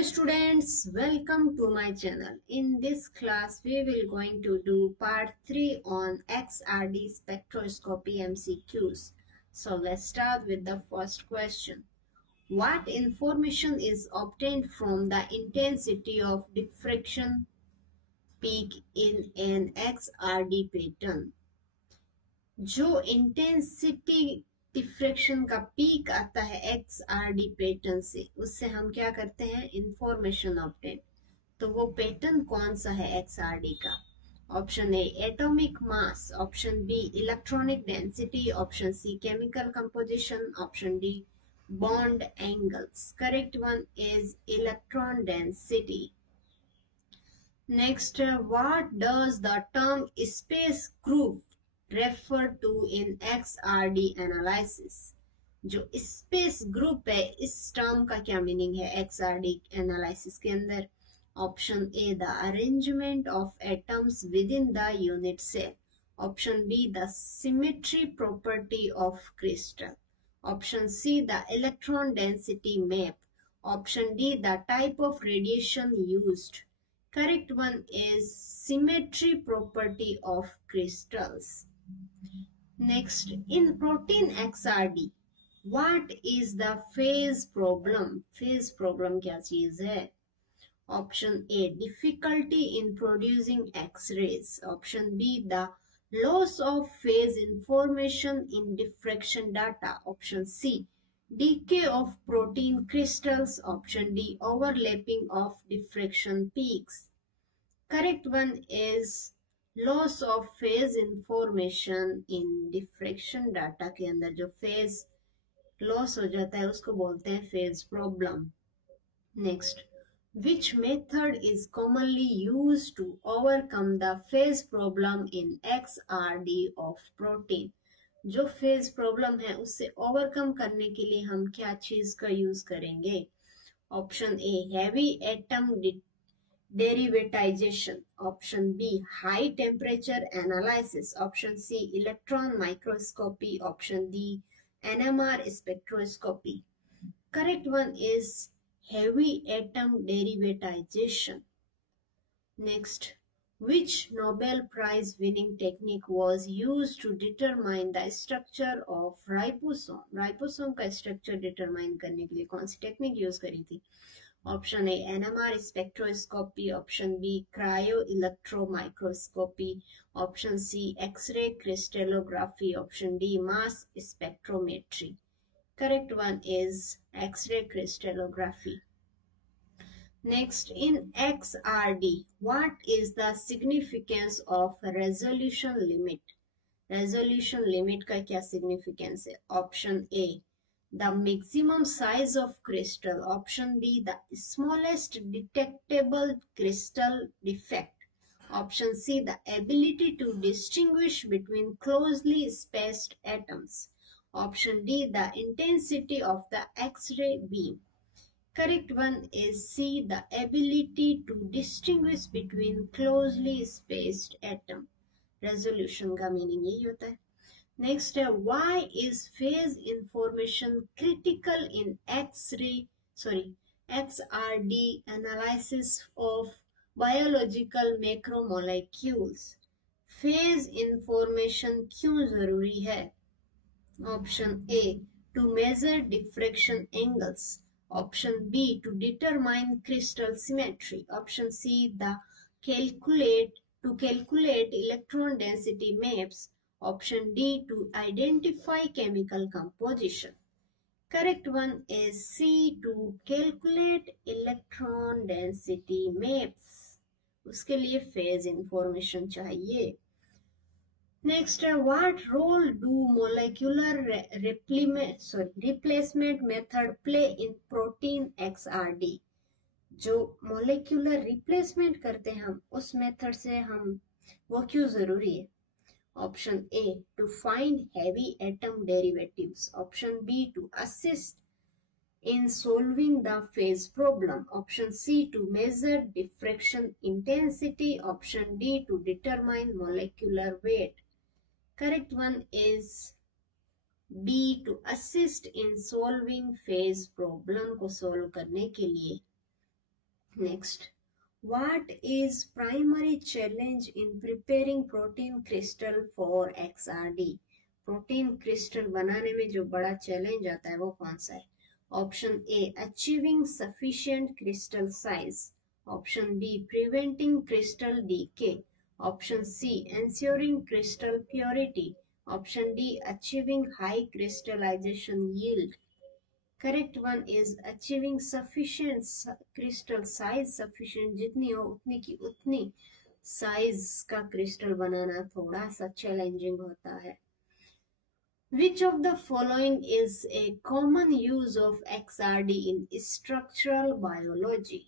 Hello students, welcome to my channel. In this class we will going to do part 3 on XRD spectroscopy MCQs. So let's start with the first question. What information is obtained from the intensity of diffraction peak in an XRD pattern? जो intensity diffraction का peak आता है XRD pattern से, उससे हम क्या करते हैं, इंफॉर्मेशन ऑब्टेन। तो वो पैटर्न कौन सा है XRD का? Option A atomic mass, option B electronic density, option C chemical composition, option D bond angles. Correct one is electron density. Next, what does the term space group refer to in XRD analysis? जो space group है, इस term का क्या meaning है XRD analysis के अंदर? Option A the arrangement of atoms within the unit cell, option B the symmetry property of crystal, option C the electron density map, option D the type of radiation used. Correct one is symmetry property of crystals. Next, in protein XRD, what is the phase problem? Phase problem क्या चीज है? Option A, difficulty in producing X-rays. Option B, the loss of phase information in diffraction data. Option C, decay of protein crystals. Option D, overlapping of diffraction peaks. Correct one is loss of phase information in diffraction data के अंदर जो phase loss हो जाता है उसको बोलते हैं phase problem. Next, which method is commonly used to overcome the phase problem in XRD of protein? जो फेज प्रॉब्लम है उससे ओवरकम करने के लिए हम क्या चीज का यूज करेंगे? Option A heavy atom derivatization, option B high temperature analysis, option C electron microscopy, option D NMR spectroscopy. Correct one is heavy atom derivatization. Next, which Nobel Prize winning technique was used to determine the structure of ribosome? Ribosome का structure determine करने के लिए कौन सी technique use करी थी? Option A NMR spectroscopy, option B cryo electro microscopy, option C x-ray crystallography, option D mass spectrometry. Correct one is X-ray crystallography. Next, in XRD, what is the significance of resolution limit? Resolution limit का क्या significance है? Option A, the maximum size of crystal. Option B, the smallest detectable crystal defect. Option C, the ability to distinguish between closely spaced atoms. Option D, the intensity of the X-ray beam. Correct one is C, the ability to distinguish between closely spaced atom. Resolution का meaning यही होता है. Next, why is phase information critical in XRD analysis of biological macromolecules? Phase information क्यों जरूरी है? Option A, to measure diffraction angles. Option B, to determine crystal symmetry. Option C, to calculate electron density maps. Option D, to identify chemical composition. Correct one is C, to calculate electron density maps. उसके लिए phase information चाहिए. Next, what role do molecular replacement method play in protein XRD? जो molecular replacement करते हैं हम उस method से हम वो क्यों जरूरी है? Option A, to find heavy atom derivatives. Option B, to assist in solving the phase problem. Option C, to measure diffraction intensity. Option D, to determine molecular weight. Correct one is B, to assist in solving phase problem को solve करने के लिए. Next, what is primary challenge in preparing protein crystal for XRD? Protein crystal बनाने में जो बड़ा challenge आता है वो कौन सा है? Option A achieving sufficient crystal size, option B preventing crystal decay, option C ensuring crystal purity, option D achieving high crystallization yield. Correct one is achieving sufficient crystal size. Sufficient जितनी हो उतनी की उतनी साइज का crystal बनाना थोड़ा सा challenging होता है. Which of the following is a common use of XRD in structural biology?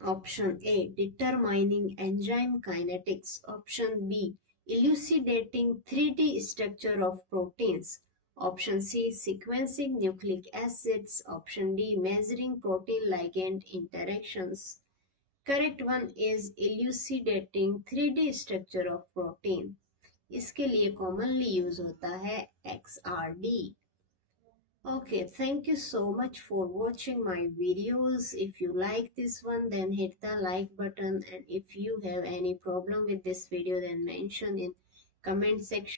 Option A determining enzyme kinetics, option B elucidating 3D structure of proteins, option C sequencing nucleic acids, option D measuring protein ligand interactions. Correct one is elucidating 3D structure of protein. इसके लिए commonly use होता है XRD. Okay, thank you so much for watching my videos. If you like this one, then hit the like button, and if you have any problem with this video, then mention in comment section.